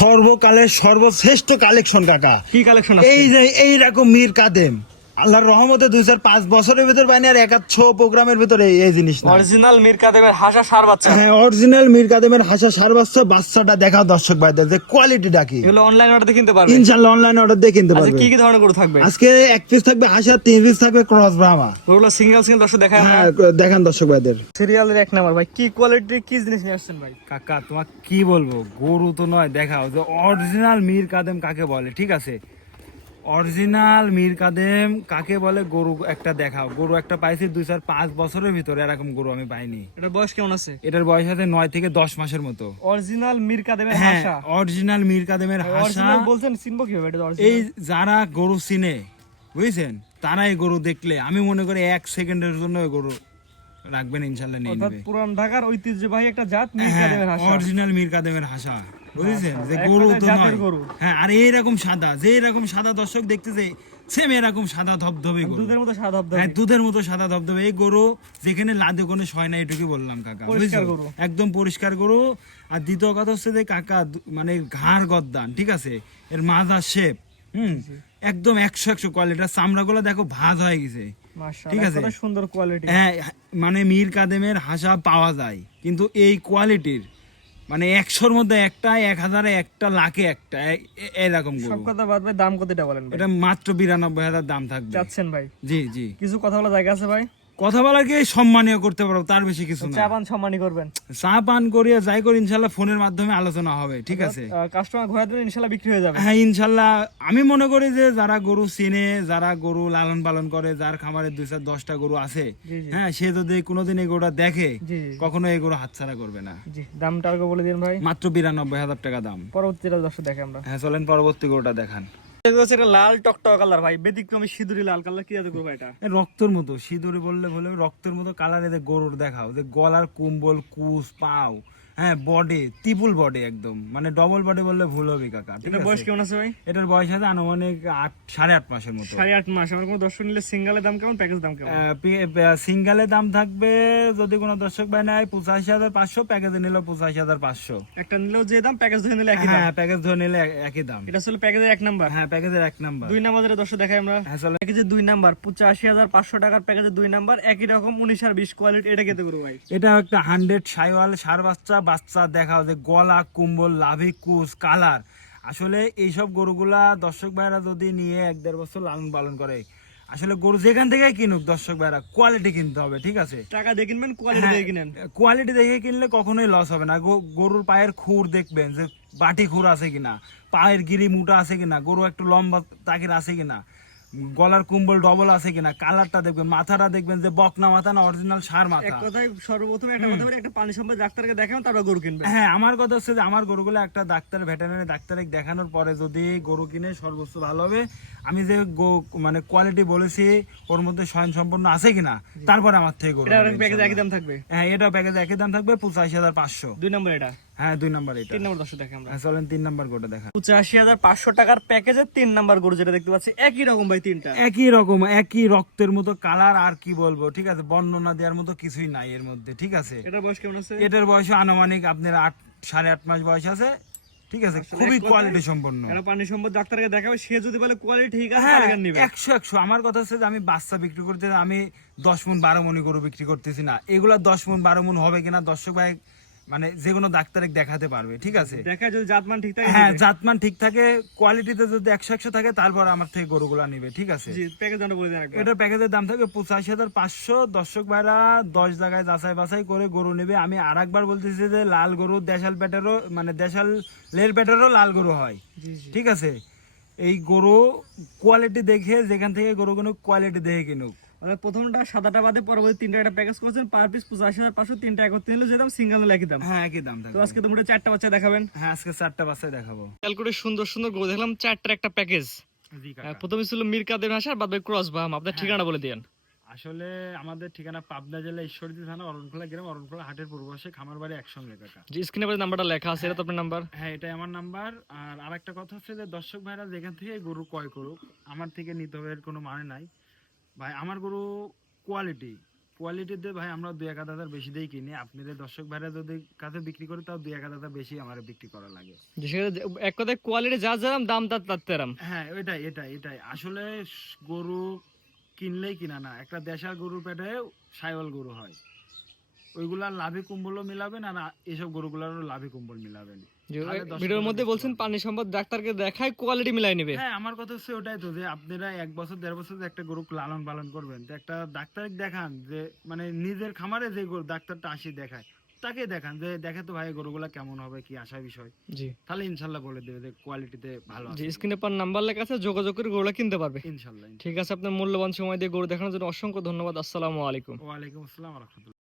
সর্বকালের সর্বশ্রেষ্ঠ কালেকশন কাকা। কি কালেকশন এই যে এইরকম মীর কাদেম আল্লাহর রহমতে 2-4-5 বছরের ভিতর পাইনি আর একাচ্ছ প্রোগ্রামের ভিতরে এই জিনিস না। অরিজিনাল মীর কাদেমের হাসা সার বাচ্চা। হ্যাঁ, অরিজিনাল মীর কাদেমের হাসা সার বাচ্চাটা দেখাও দর্শক ভাইদের যে কোয়ালিটিটা কি। এগুলো অনলাইন অর্ডার কিনতে পারবে ইনশাআল্লাহ অনলাইন অর্ডার দিয়ে কিনতে আচ্ছা, পারবে। কি কি ধরনের গরু থাকবে আজকে এক পিস থাকবে হাসা, 3 পিস থাকবে ক্রস ব্রাহ্মা। ওগুলো সিঙ্গেল সিঙ্গেল দর্শক দেখায় আমরা। হ্যাঁ, দেখান দর্শক ভাইদের। সিরিয়ালের এক নাম্বার ভাই, কি কোয়ালিটির কি জিনিস নিয়ে আসছেন ভাই? কাকা তোমাকে কি বলবো, গরু তো নয়, দেখাও যে অরিজিনাল মীর কাদেম কাকে বলে। ঠিক আছে, অরিজিনাল মীর কাদেম কাকে বলে গরু একটা দেখাও। গরু একটা পাইছি 2-4-5 বছরের ভিতরে, এরকম গরু আমি পাইনি। এটার বয়স কেমন আছে? এটার বয়স আছে 9 থেকে 10 মাসের মতো। অরিজিনাল মীর কাদেমের হ্যাঁ, হাসা। অরিজিনাল মীর কাদেমের হাসা। অরিজিনাল বলছেন, চিনবো কিভাবে এটা এই অরিজিনাল? যারা গরু চিনে, বুঝছেন, তারাই গরু দেখলে আমি মনে করি 1 সেকেন্ডের জন্য ওই গরু রাখবেন, ইনশাল্লাহ নিয়ে অর্থাৎ নেবে। পুরান ঢাকার ঐতিহ্যবাহী একটা জাত মীর হ্যাঁ, কাদেমের হাসা। অরিজিনাল মীর কাদেমের হাসা, বুঝেছেন, যে এক গরু কথায় তো জাতের নয়। গরু। হ্যাঁ, আর এইরকম সাদা, যে এরকম সাদা দর্শক দেখতেছে সেম এরকম সাদা ধবধবে গরু। দুধের মতো সাদা ধবধবে। হ্যাঁ, দুধের মতো সাদা ধবধবে। এই গরু যেখানে লাদে কোনো সয় না, এটুকু বললাম কাকা, পরিষ্কার বুঝছো? গরু। একদম পরিষ্কার গরু। আর দ্বিতীয় কথা হচ্ছে যে কাকা মানে ঘাড় গদ্দান, ঠিক আছে, এর মাজা শেপ, একদম 100 কোয়ালিটি। চামড়াগুলো দেখো ভাঁজ হয়ে গেছে, মাশাআল্লাহ, ঠিক আছে? কত সুন্দর কোয়ালিটি। হ্যাঁ, মানে মীর কাদেমের হাসা পাওয়া যায়, কিন্তু এই কোয়ালিটির মানে 100-র মধ্যে একটা, 1000-এ একটা, লাখে একটা, এরকম সব গরু। কথা বাদ ভাই, দাম কতটা বলেন ভাই? এটা মাত্র 92,000 দাম থাকবে। চাচ্ছেন ভাই? জি জি, কিছু কথা বলা জায়গা আছে ভাই? কথা বলার কি সম্মানীয় করতে পারো, তার বেশি কিছু না। চা পান সম্মানই করবেন। চা পান করিয়া যাই করি, ইনশাল্লাহ ফোনের মাধ্যমে আলোচনা হবে, ঠিক আছে? কাস্টমার ঘোরা দিলে ইনশাআল্লাহ বিক্রি হয়ে যাবে। হ্যাঁ, ইনশাল্লাহ। আমি মনে করি যে যারা গরু চিনে, যারা গরু লালন পালন করে, যার খামারে 2-4-10টা গরু আছে, জি, জি। হ্যাঁ, সে যদি কোনোদিন এই গরুটা দেখে, জি, জি। কখনো এই গরু হাতছাড়া করবে না। জি, দামটা আগে বলে দিন ভাই। মাত্র 92,000 টাকা দাম। পরবর্তীটা দর্শক দেখে আমরা। হ্যাঁ, চলেন পরবর্তী গরুটা দেখান। এটা হচ্ছে একটা লাল টকটকা কালার ভাই, ব্যতিক্রমী সিঁদুরি লাল কালার। কি জাতের গরু ভাই এটা? রক্তের মতো, সিঁদুরে বললে বলে রক্তের মতো কালার। এদের গরুর দেখাও যে গলার কুম্বল, কুচ, পাও, হ্যাঁ, বডি ত্রিপুল বডি, একদম মানে ডবল বডি বললে ভুল হবে কাকা, ঠিক এটা বয়স আছে? কেমন আছে ভাই? এটার বয়স আছে আনুমানিক 8-8.5 মাসের মতো। 8.5 মাস। আমার কোনো দর্শক নিলে সিঙ্গেলের দাম কেমন, প্যাকেজ দাম কেমন? সিঙ্গেলের দাম থাকবে, যদি কোনো দর্শক ভাই নেয় 85,500, প্যাকেজে নিলে 85,500। একটা নিলেও যে দাম, প্যাকেজ ধরে নিলে একই দাম। হ্যাঁ, প্যাকেজ ধরে নিলে একই দাম। এটা আসলে প্যাকেজের এক নাম্বার। হ্যাঁ, প্যাকেজের 1 নাম্বার। 2 নাম্বার যেটা দর্শক দেখাই আমরা, হ্যাঁ, চলে। প্যাকেজের 2 নাম্বার 85,500 টাকার প্যাকেজের 2 নাম্বার, একই রকম 19 আর 20 কোয়ালিটি। এটা কেতে গরু ভাই? এটা একটা 100 সাইওয়াল সার বাচ্চা। বাচ্চা দেখাও যে গলা, কুম্বল, লাভি, কুচ, কালার। আসলে এইসব গরুগুলা দর্শক ভাইরা যদি নিয়ে 1-1.5 বছর লালন পালন করে, আসলে গরু যেখান থেকে কিনুক দর্শক ভাইরা কোয়ালিটি কিনতে হবে, ঠিক আছে? টাকা দিয়ে কিনবেন, কোয়ালিটি দিয়ে কিনেন। কোয়ালিটি দেখে কিনলে কখনোই লস হবে না। গরুর পায়ের খুর দেখবেন যে বাটি খুর আছে কিনা, পায়ের গিরি মোটা আছে কিনা, গরু একটু লম্বা তাকির আছে কিনা, গলার কুম্বল ডবল আছে কিনা, কালারটা দেখবেন, মাথাটা দেখবেন যে বকনা মাথা না অরিজিনাল ষাঁড় এক মাথা। কথায় সর্বপ্রথম একটা কথা বলি, একটা পানি সম্পদ ডাক্তারকে দেখান, তারপর গরু কিনবেন। হ্যাঁ, আমার কথা হচ্ছে যে আমার গরুগুলো একটা ডাক্তার, ভেটেরিনারি ডাক্তারে দেখানোর পরে যদি গরু কিনে সর্বোচ্চ ভালো হবে। আমি যে মানে কোয়ালিটি বলেছি ওর মধ্যে স্বয়ং সম্পন্ন আছে কিনা, তারপরে আমার থেকে গরু এটা নেবে, প্যাকেজ একই ইনশাআল্লাহ। দাম থাকবে। হ্যাঁ, এটা প্যাকেজে একই দাম থাকবে, 85,500। 2 নম্বর এটা। হ্যাঁ, 2 নাম্বার এটা। 3 নম্বর দর্শক দেখে আমরা। হ্যাঁ, চলেন 3 নাম্বার গরুটা দেখা। 85,500 টাকার প্যাকেজে 3 নাম্বার গরু যেটা দেখতে পাচ্ছি, একই রকম ভাই তিনটা। একই রকম, একই রক্তের মতো কালার। আর কি বলবো, ঠিক আছে, বর্ণনা দেওয়ার মতো কিছুই নাই এর মধ্যে, ঠিক আছে? এটার বয়স কেমন আছে? এটার বয়স আনুমানিক আপনার 8-8.5 মাস বয়স আছে, ঠিক আছে? খুবই কোয়ালিটি সম্পন্ন। এটা পানি সম্পদ ডাক্তারকে দেখাবে, সে যদি বলে কোয়ালিটি ঠিক আছে হ্যাঁ, তাহলে কেন নিবে? 100 আমার কথা হচ্ছে যে আমি বাচ্চা বিক্রি করতে, আমি 10 মণ 12 মণি গরু বিক্রি করতেছি না। এগুলা 10 মণ 12 মণ হবে কিনা দর্শক ভাই মানে যে কোনো ডাক্তারে দেখাতে পারবে, ঠিক আছে? দেখায় যদি জাতমান ঠিক থাকে। হ্যাঁ, জাতমান ঠিক থাকে, কোয়ালিটিতে যদি 100 থাকে, তারপর আমার থেকে গরুগুলা নিবে, ঠিক আছে? জি, প্যাকেজ দামটা বলে দেন একবার। এটার প্যাকেজের দাম থাকবে 85,500। দর্শক ভাইরা 10 জায়গায় যাচাই বাছাই করে গরু নেবে। আমি আরেকবার বলতেছি যে লাল গরু দেশাল পেটেরও, মানে দেশাল লের পেটেরও লাল গরু হয়, জি জি। ঠিক আছে? এই গরু কোয়ালিটি দেখে, যেখান থেকে গরু কিনুক কোয়ালিটি দেখে কিনুক। মানে প্রথমটা সাদাটা বাদে পরবর্তী তিনটা একটা প্যাকেজ করছেন, পার পিস 85,500, তিনটা একত্রে নিলে যে দাম, সিঙ্গেল নিলে একই দাম। হ্যাঁ, একই দাম তো থাকবে। আজকে তোমরা 4টা বাচ্চা দেখাবেন। হ্যাঁ, আজকে 4টা বাচ্চাই দেখাবো। ক্যালকুলেট সুন্দর সুন্দর গরু দেখলাম, 4টার একটা প্যাকেজ। জি কাকা। প্রথমে ছিল মীর কাদের ভাষা, বাদ বাকি ক্রস বাম। আপনার ঠিকানা বলে দেন। আসলে আমাদের ঠিকানা পাবনা জেলা ঈশ্বরদী থানা অরণখোলা গ্রাম, অরণখোলা হাটের পূর্ব পাশে, খামার বাড়ি একসঙ্গে কাকা। যে স্ক্রিনে পরে নাম্বারটা লেখা আছে, এটা তো আপনার নাম্বার। হ্যাঁ, এটাই আমার নাম্বার। আর আরেকটা কথা হচ্ছে যে দর্শক ভাইরা যেখান থেকে গরু ক্রয় করুক, আমার থেকে নিতে হবে এর কোনো মানে নাই ভাই। আমার গরু কোয়ালিটি কোয়ালিটিতে ভাই আমরা 2-1,000 বেশি দিয়ে কিনি, আপনাদের দর্শক ভাইরা যদি কাছে বিক্রি করে তাও 2-1,000 বেশি আমার বিক্রি করা লাগে। যে সেটা এক কথায় কোয়ালিটি যা যেরাম দাম তার তার তেরাম। হ্যাঁ এটাই আসলে গরু কিনলেই কিনা না, একটা দেশাল গরুর পেটে সাইওয়াল গরু হয়, ওইগুলা লাভে কুম্বলও মিলাবেন আর এসব গরুগুলারও লাভে কুম্বল মিলাবেন। যে তাহলে দর্শক ভিডিওর ভাইরা মধ্যে বুঝতে বলছেন পারবে। পানি সম্পদ ডাক্তারকে দেখায় কোয়ালিটি মিলাই নেবে। হ্যাঁ আমার কথা হচ্ছে ওটাই তো, যে আপনারা 1 বছর 1.5 বছর যে একটা গরু লালন পালন করবেন, তো একটা ডাক্তার দেখান, যে মানে নিজের খামারে যে ডাক্তারটা আসি দেখায় তাকে দেখান, যে দেখে তো ভাই গরুগুলা কেমন হবে, কি আশা বিষয়, জি তাহলে ইনশাল্লাহ বলে দেবে যে কোয়ালিটিতে ভালো জি, আছে স্ক্রিনে পার নাম্বার লেখা আছে, যোগাযোগ করে গরুটা কিনতে পারবে। ইনশাল্লাহ। ঠিক আছে, আপনার মূল্যবান সময় দিয়ে গরু দেখানোর জন্য অসংখ্য ধন্যবাদ। আসসালামু আলাইকুম। ওয়ালাইকুম আসসালাম ওয়া রাহমাতুল্লাহ।